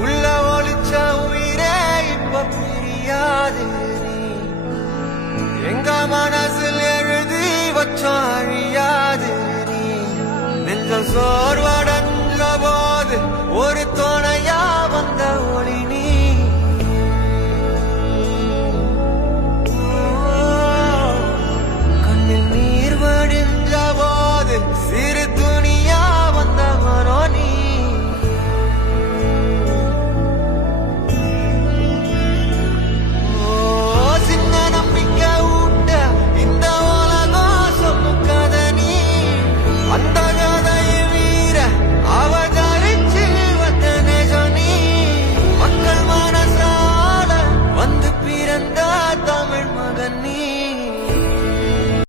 உள்ள ஒளிச்ச உயிரே இப்ப பிரியாது நீ. எங்க மனசில் எழுதி வச்ச அழியாது நீ. நெஞ்ச சோர்வ